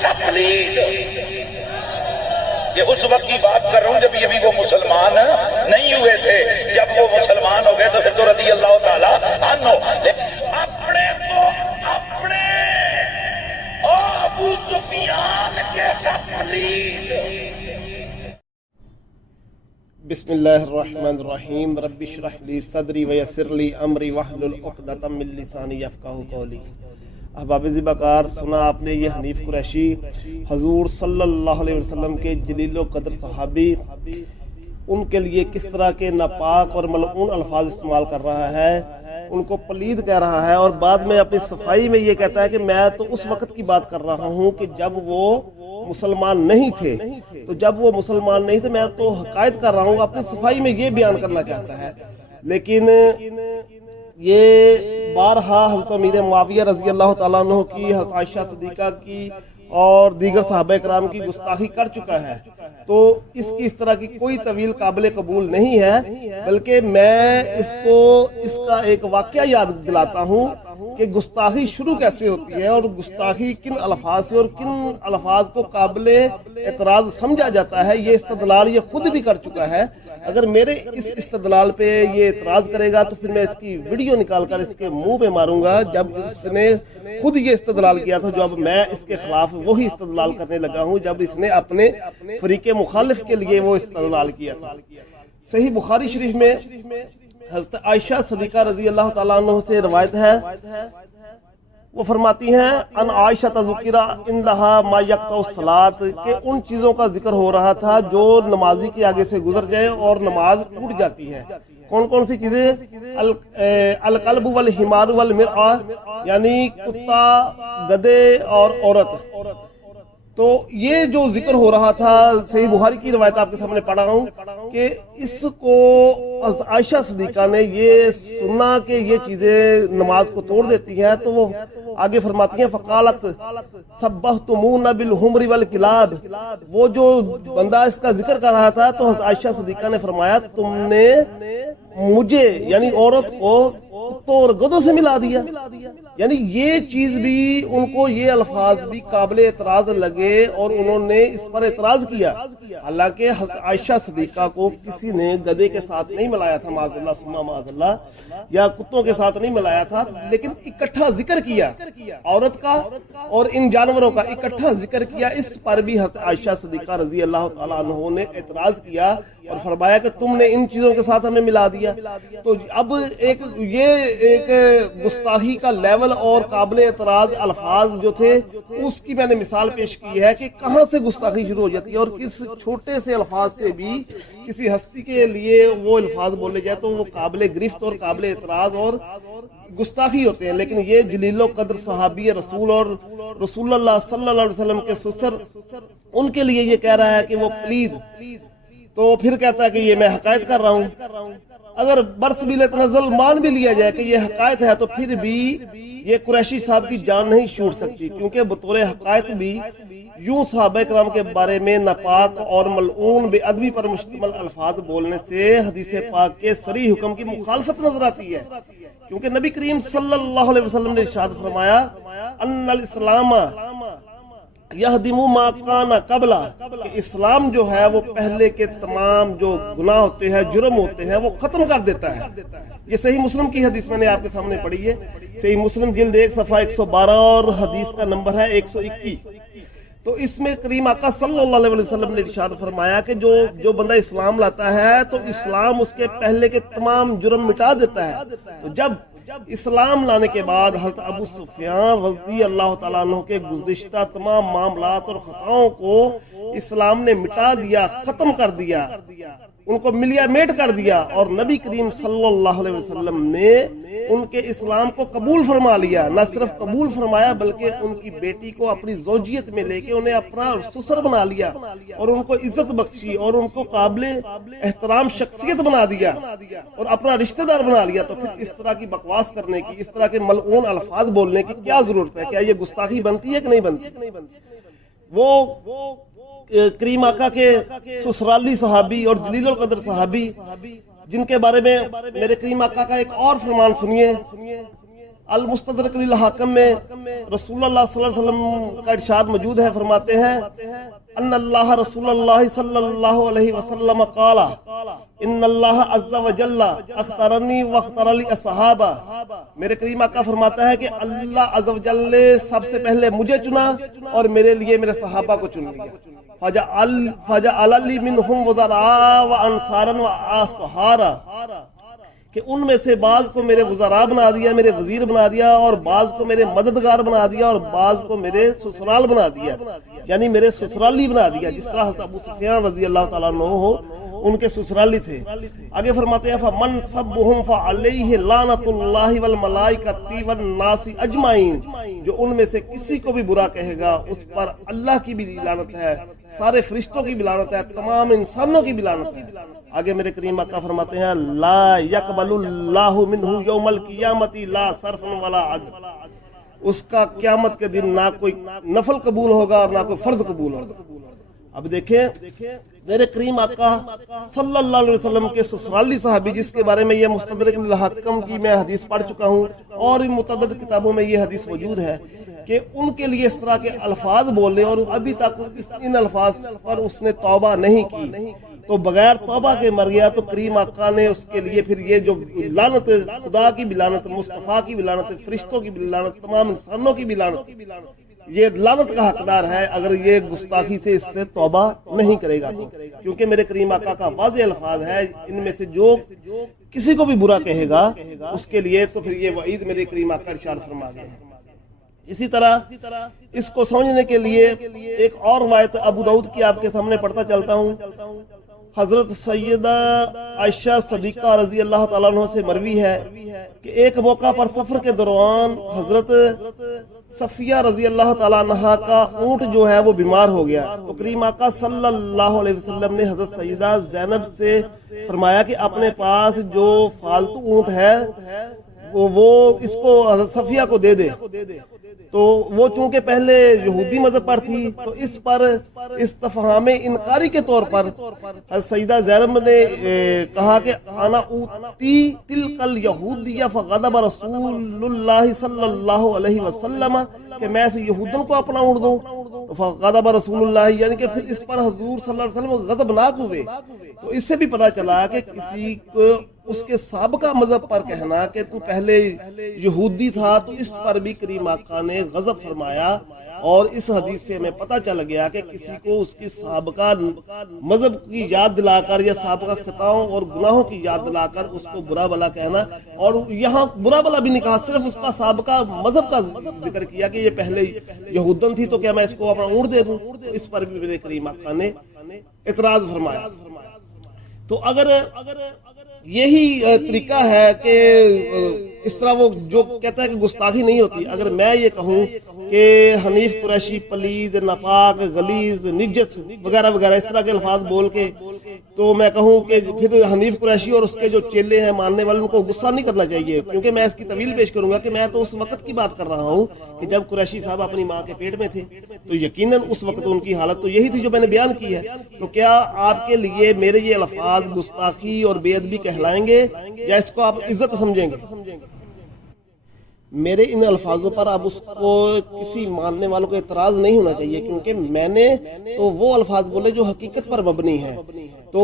کیسا پلید. یہ اس وقت کی بات کر رہا ہوں جب یہ بھی وہ مسلمان نہیں ہوئے تھے. جب وہ مسلمان ہو گئے تو پھر تو رضی اللہ تعالیٰ عنہ. اپنے کو اپنے ابو سفیان کیسا پلید. بسم اللہ الرحمن الرحیم. رب اشرح لی صدری ویسر لی امری واحلل عقدۃ من لسانی یفقہوا قولی. احباب ذبکار، سنا آپ نے یہ حنیف قریشی حضور صلی اللہ علیہ وسلم کے جلیل و قدر صحابی ان کے لیے کس طرح کے ناپاک اور ملعون الفاظ استعمال کر رہا ہے، ان کو پلید کہہ رہا ہے، اور بعد میں اپنی صفائی میں یہ کہتا ہے کہ میں تو اس وقت کی بات کر رہا ہوں کہ جب وہ مسلمان نہیں تھے. تو جب وہ مسلمان نہیں تھے میں تو حقائق کر رہا ہوں. اپنی صفائی میں یہ بیان کرنا چاہتا ہے، لیکن یہ بارہا حضرت امیر معاویہ رضی اللہ تعالیٰ عنہ کی، حضرت عائشہ صدیقہ کی اور دیگر صحابہ کرام کی گستاخی کر چکا ہے. تو اس کی اس طرح کی کوئی طویل قابل قبول نہیں ہے، بلکہ میں اس کا ایک واقعہ یاد دلاتا ہوں کہ گستاخی شروع کیسے ہوتی ہے اور گستاخی کن الفاظ سے اور کن الفاظ کو قابل اعتراض سمجھا جاتا ہے. یہ استدلال یہ خود بھی کر چکا ہے. اگر میرے اس استدلال پہ یہ اعتراض کرے گا تو پھر میں اس کی ویڈیو نکال کر اس کے منہ پہ ماروں گا. جب اس نے خود یہ استدلال کیا تھا، جب میں اس کے خلاف وہی استدلال کرنے لگا ہوں جب اس نے اپنے فریق مخالف کے لیے وہ استدلال کیا تھا. صحیح بخاری شریف میں حضرت عائشہ صدیقہ رضی اللہ تعالیٰ عنہ سے روایت ہے، وہ فرماتی ہیں ان عائشہ ذکر عندہا ما یقطع الصلاۃ، کہ ان چیزوں کا ذکر ہو رہا تھا جو نمازی کے آگے سے گزر جائے اور نماز ٹوٹ جاتی ہے. کون کون سی چیزیں؟ القلب والحمار والمرآ، یعنی کتا، گدے اور عورت. تو یہ جو ذکر ہو رہا تھا، صحیح بخاری کی روایت آپ کے سامنے پڑھا ہوں کہ اس کو عائشہ صدیقہ نے یہ سنا کہ یہ چیزیں نماز کو توڑ دیتی ہیں، تو وہ آگے فرماتی ہیں فقالت سبحتمون بالحمر والکلاب. وہ جو بندہ اس کا ذکر کر رہا تھا تو عائشہ صدیقہ نے فرمایا تم نے مجھے یعنی عورت کو کتوں اور گدوں سے ملا دیا. یعنی یہ چیز بھی ان کو، یہ الفاظ بھی قابل اعتراض لگے اور انہوں نے اس پر اعتراض کیا. حالانکہ عائشہ صدیقہ کو کسی نے گدے کے ساتھ نہیں ملایا تھا، معاذ اللہ ثم معاذ اللہ، یا کتوں کے ساتھ نہیں ملایا تھا، لیکن اکٹھا ذکر کیا عورت کا اور ان جانوروں کا، اکٹھا ذکر کیا. اس پر بھی عائشہ صدیقہ رضی اللہ تعالیٰ عنہ نے اعتراض کیا اور فرمایا کہ تم نے ان چیزوں کے ساتھ ہمیں ملا دیا. تو اب ایک گستاخی کا لیول اور قابل اعتراض الفاظ جو تھے اس کی میں نے مثال پیش کی ہے کہ کہاں سے گستاخی شروع ہو جاتی ہے، اور کس چھوٹے سے الفاظ سے بھی کسی ہستی کے لیے وہ الفاظ بولے جائے تو وہ قابل گرفت اور قابل اعتراض اور گستاخی ہوتے ہیں. لیکن یہ جلیل و قدر صحابی رسول اور رسول اللہ صلی اللہ علیہ وسلم کے سسر، ان کے لیے یہ کہہ رہا ہے کہ وہ پلید، تو پھر کہتا ہے کہ یہ میں حقائق کر رہا ہوں. اگر برس بھی تنزل مان بھی لیا جائے کہ یہ حقائق ہے تو پھر بھی یہ قریشی صاحب کی جان نہیں چھوٹ سکتی، کیونکہ بطور حقائق بھی یوں صحابہ کرام کے بارے میں ناپاک اور ملعون بے ادبی پر مشتمل الفاظ بولنے سے حدیث پاک کے صریح حکم کی مخالفت نظر آتی ہے. کیونکہ نبی کریم صلی اللہ علیہ وسلم نے ارشاد فرمایا ان الاسلام یہدم ما کان قبلہ، کہ اسلام جو ہے وہ پہلے کے تمام جو گناہ ہوتے ہیں، جرم ہوتے ہیں، وہ ختم کر دیتا ہے. یہ صحیح مسلم کی حدیث میں نے آپ کے سامنے پڑھی ہے. صحیح مسلم جلد 1 صفحہ 112 اور حدیث کا نمبر ہے 121. تو اس میں کریم آقا صلی اللہ علیہ وسلم نے ارشاد فرمایا کہ جو بندہ اسلام لاتا ہے تو اسلام اس کے پہلے کے تمام جرم مٹا دیتا ہے. تو جب اسلام لانے کے بعد حضرت ابو سفیان رضی اللہ تعالیٰ عنہ کے گزشتہ تمام معاملات اور خطاؤں کو اسلام نے مٹا دیا، ختم کر دیا، ان کو ملیا میٹ کر دیا، اور نبی کریم صلی اللہ علیہ وسلم نے ان کے اسلام کو قبول فرما لیا. نہ صرف قبول فرمایا بلکہ ان کی بیٹی کو اپنی زوجیت میں لے کے انہیں اپنا سسر بنا لیا اور ان کو عزت بخشی اور ان کو قابل احترام شخصیت بنا دیا اور اپنا رشتہ دار بنا لیا. تو پھر اس طرح کی بکواس کرنے کی، اس طرح کے ملعون الفاظ بولنے کی کیا ضرورت ہے؟ کیا یہ گستاخی بنتی ہے کہ نہیں بنتی؟ وہ کریم آقا کے سسرالی صحابی اور جلیل القدر صحابی جن کے بارے میں میرے کریم آقا کا ایک اور فرمان سنیے. المستدرک للحاکم میں رسول اللہ صلی اللہ علیہ وسلم کا ارشاد موجود ہے، فرماتے ہیں ان اللہ رسول اللہ صلی اللہ علیہ وسلم قال ان اللہ عز وجل اختارنی واختار لی اصحابہ، میرے کریم آقا فرماتا ہے کہ اللہ عز وجل نے سب سے پہلے مجھے چنا اور میرے لیے میرے صحابہ کو چن لیا، فجعل لی منہم وزراء وانصارا واصحارا، کہ ان میں سے بعض کو میرے وزراء بنا دیا، میرے وزیر بنا دیا، اور بعض کو میرے مددگار بنا دیا، اور بعض کو میرے سسرال بنا دیا، یعنی میرے سسرالی بنا دیا، جس طرح حضرت ابو سفیان رضی اللہ تعالیٰ عنہ ہو ان کے سسرالی تھے۔ آگے فرماتے ہیں فمن سبہم فعلیہ لعنۃ اللہ والملائکۃ والناس اجمعین، جو ان میں سے کسی کو بھی برا کہے گا اس پر اللہ کی بھی لعنت ہے، سارے فرشتوں کی بھی لعنت ہے، تمام انسانوں کی بھی لعنت ہے۔ آگے میرے کریم آقا فرماتے ہیں لا یقبل اللہ منہ یوم القیامت لا صرف ولا عدل، اس کا قیامت کے دن نہ کوئی نفل قبول ہوگا اور نہ کوئی فرض قبول ہوگا۔ اب دیکھیں میرے کریم آقا صلی اللہ علیہ وسلم کے سسرالی صحابی، جس کے بارے میں یہ مستدرک للحاکم کی میں حدیث پڑھ چکا ہوں اور ان متعدد کتابوں میں یہ حدیث موجود ہے کہ ان کے لیے اس طرح کے الفاظ بولے اور ابھی تک ان الفاظ پر اس نے توبہ نہیں کی، تو بغیر توبہ کے مر گیا، تو کریم آقا نے اس کے لیے پھر یہ جو لعنت، خدا کی بھی لعنت، مصطفیٰ کی بھی لعنت، فرشتوں کی بھی لعنت، تمام انسانوں کی بھی لعنت، یہ لعنت کا حقدار ہے اگر یہ گستاخی سے اس سے توبہ نہیں کرے گا، کیونکہ میرے کریم آقا کا واضح الفاظ ہے ان میں سے جو کسی کو بھی برا کہے گا اس کے لیے تو پھر یہ وعید میرے کریم آقا ارشاد فرما گئے ہیں۔ اسی طرح اس کو سمجھنے کے لیے ایک اور روایت ابو داؤد کی آپ کے سامنے پڑھتا چلتا ہوں، حضرت سیدہ عائشہ صدیقہ رضی اللہ تعالیٰ عنہ سے مروی ہے کہ ایک موقع پر سفر کے دوران حضرت صفیہ رضی اللہ تعالیٰ عنہ کا اونٹ جو ہے وہ بیمار ہو گیا، تو کریم آقا صلی اللہ علیہ وسلم نے حضرت سیدہ زینب سے فرمایا کہ اپنے پاس جو فالتو اونٹ ہے وہ اس کو حضرت صفیہ کو دے دے، تو وہ چونکہ پہلے یہودی مذہب پر تھی تو اس پر استفہام انکاری کے طور پر حضرت سیدہ زینب نے کہا کہ انا اوتی تلک الیہودیہ فغضب رسول اللہ صلی اللہ علیہ وسلم، کہ میں اس یہودن کو اپنا اونٹ دوں، فغضب رسول اللہ، یعنی کہ پھر اس پر حضور صلی اللہ علیہ وسلم غضبناک ہوئے۔ تو اس سے بھی پتہ چلا کہ کسی کو اس کے سابقہ مذہب پر کہنا کہ تو پہلے یہودی تھا، تو اس پر بھی کریم آقا نے غضب فرمایا، اور اس حدیث سے ہمیں پتہ چل گیا کہ کسی کو اس کی سابقہ مذہب کی یاد دلا کر یا سابقہ خطاؤں اور گناہوں کی یاد دلا کر اس کو برا بلا کہنا، اور یہاں برا بلا بھی نہیں کہا، صرف اس کا سابقہ مذہب کا ذکر کیا کہ یہ پہلے یہودن تھی تو کیا میں اس کو اپنا اونٹ دے دوں، اس پر بھی میرے کریم آقا نے اعتراض فرمایا۔ تو اگر یہی طریقہ ہے کہ اس طرح وہ جو کہتا ہے کہ گستاخی نہیں ہوتی، اگر میں یہ کہوں کہ حنیف قریشی پلید، ناپاک، غلیظ، نجس وغیرہ وغیرہ اس طرح کے الفاظ بول کے تو میں کہوں کہ پھر حنیف قریشی اور اس کے جو چیلے ہیں ماننے والے ان کو غصہ نہیں کرنا چاہیے، کیونکہ میں اس کی طویل پیش کروں گا کہ میں تو اس وقت کی بات کر رہا ہوں کہ جب قریشی صاحب اپنی ماں کے پیٹ میں تھے، تو یقیناً اس وقت ان کی حالت تو یہی تھی جو میں نے بیان کی ہے۔ تو کیا آپ کے لیے میرے یہ الفاظ گستاخی اور بے ادبی کہلائیں گے یا اس کو آپ عزت سمجھیں گے؟ میرے ان الفاظوں پر اب اس کو کسی ماننے والوں کو اعتراض نہیں ہونا چاہیے، کیونکہ میں نے تو وہ الفاظ بولے جو حقیقت پر مبنی ہیں، تو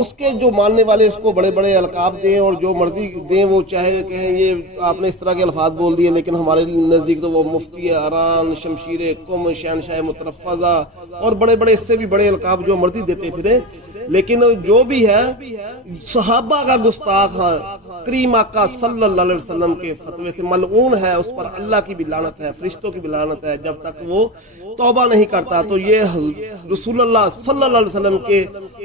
اس کے جو ماننے والے اس کو بڑے بڑے القاب دیں اور جو مرضی دیں، وہ چاہے کہیں یہ آپ نے اس طرح کے الفاظ بول دیے، لیکن ہمارے نزدیک تو وہ مفتی اران، شمشیر قم، شہنشاہ مترفزہ اور بڑے بڑے اس سے بھی بڑے القاب جو مرضی دیتے پھرے، لیکن جو بھی ہے صحابہ کا گستاخ کریم آقا صلی اللہ علیہ وسلم کے فتوے سے ملعون ہے، اس پر اللہ کی بھی لعنت ہے، فرشتوں کی بھی لعنت ہے، جب تک وہ توبہ نہیں کرتا۔ تو یہ رسول اللہ صلی اللہ علیہ وسلم کے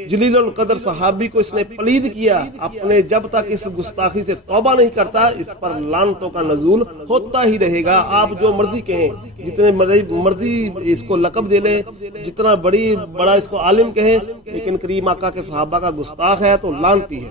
جلیل القدر صحابی کو اس نے پلید کیا، اپنے جب تک اس گستاخی سے توبہ نہیں کرتا اس پر لعنتوں کا نزول ہوتا ہی رہے گا۔ آپ جو مرضی کہیں، جتنے مرضی اس کو لقب دے لیں، جتنا بڑا اس کو عالم کہیں، لیکن کریم آقا کے صحابہ کا گستاخ ہے تو لعنتی ہے۔